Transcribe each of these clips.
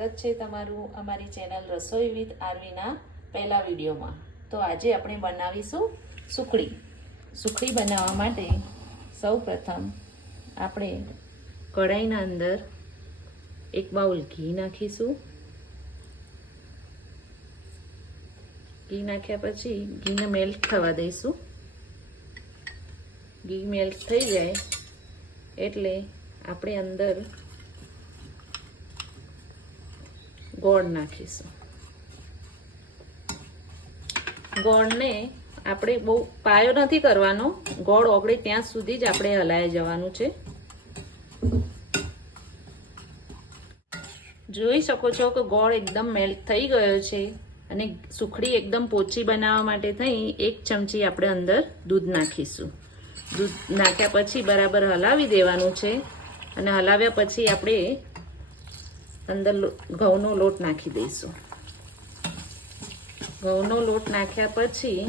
છે તમારું અમારી ચેનલ રસોઈ વિથ આરવીના પહેલા વિડીયોમાં. તો આજે આપણે બનાવીશું સુખડી. સુખડી બનાવવા માટે સૌ પ્રથમ આપણે કઢાઈના અંદર એક બાઉલ ઘી નાખીશું. ઘી નાખ્યા પછી ઘીને મેલ્ટ થવા દઈશું. ઘી મેલ્ટ થઈ જાય એટલે આપણે અંદર ગોળ નાખીશું. ગોળને આપણે બહુ પાયો નથી કરવાનો. ગોળ ઓગળે ત્યાં સુધી જ આપણે હલાઈ જવાનું છે. જોઈ શકો છો કે ગોળ એકદમ મેલ્ટ થઈ ગયો છે અને સુખડી એકદમ પોચી બનાવવા માટે થઈ એક ચમચી આપણે અંદર દૂધ નાખીશું. દૂધ નાખ્યા પછી બરાબર હલાવી દેવાનું છે. અને હલાવ્યા પછી આપણે અંદર ઘઉંનો લોટ નાખી દઈશું. ઘઉંનો લોટ નાખ્યા પછી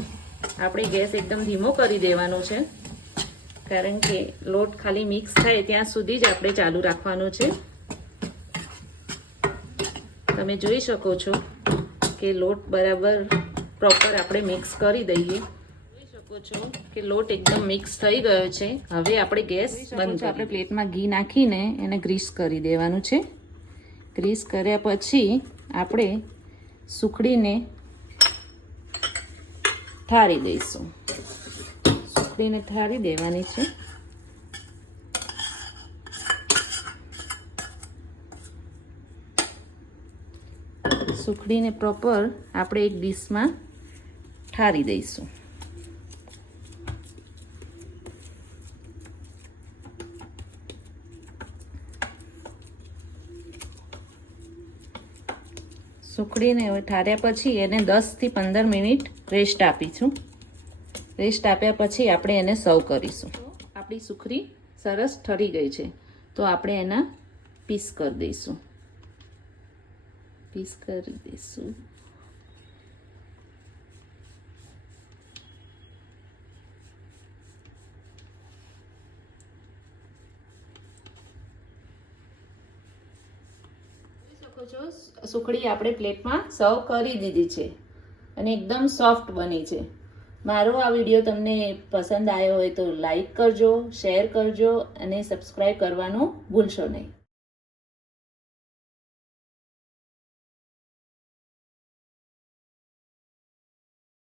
આપણે ગેસ એકદમ ધીમો કરી દેવાનો છે. કારણ કે લોટ ખાલી મિક્સ થાય ત્યાં સુધી જ આપણે ચાલુ રાખવાનો છે. તમે જોઈ શકો છો કે લોટ બરાબર પ્રોપર આપણે મિક્સ કરી દઈએ. જોઈ શકો છો કે લોટ એકદમ મિક્સ થઈ ગયો છે. હવે આપણે ગેસ બંધ આપણે પ્લેટમાં ઘી નાખીને એને ગ્રીસ કરી દેવાનું છે. ગ્રીસ કર્યા પછી આપણે સુખડીને ઠારી દઈશું. સુખડીને ઠારી દેવાની છે. સુખડીને પ્રોપર આપણે એક ડીશમાં ઠારી દઈશું. સુખડીને ઠાર્યા પછી એને દસથી પંદર મિનિટ રેસ્ટ આપીશું. રેસ્ટ આપ્યા પછી આપણે એને સર્વ કરીશું. આપણી સુખડી સરસ ઠરી ગઈ છે. તો આપણે એના પીસ કરી દઈશું. પીસ કરી દઈશું. શકો છો. સુખડી આપણે પ્લેટમાં સર્વ કરી દીધી છે અને એકદમ સોફ્ટ બની છે. મારો આ વીડિયો તમને પસંદ આવ્યો હોય તો લાઈક કરજો, શેર કરજો અને સબસ્ક્રાઈબ કરવાનું ભૂલશો નહીં.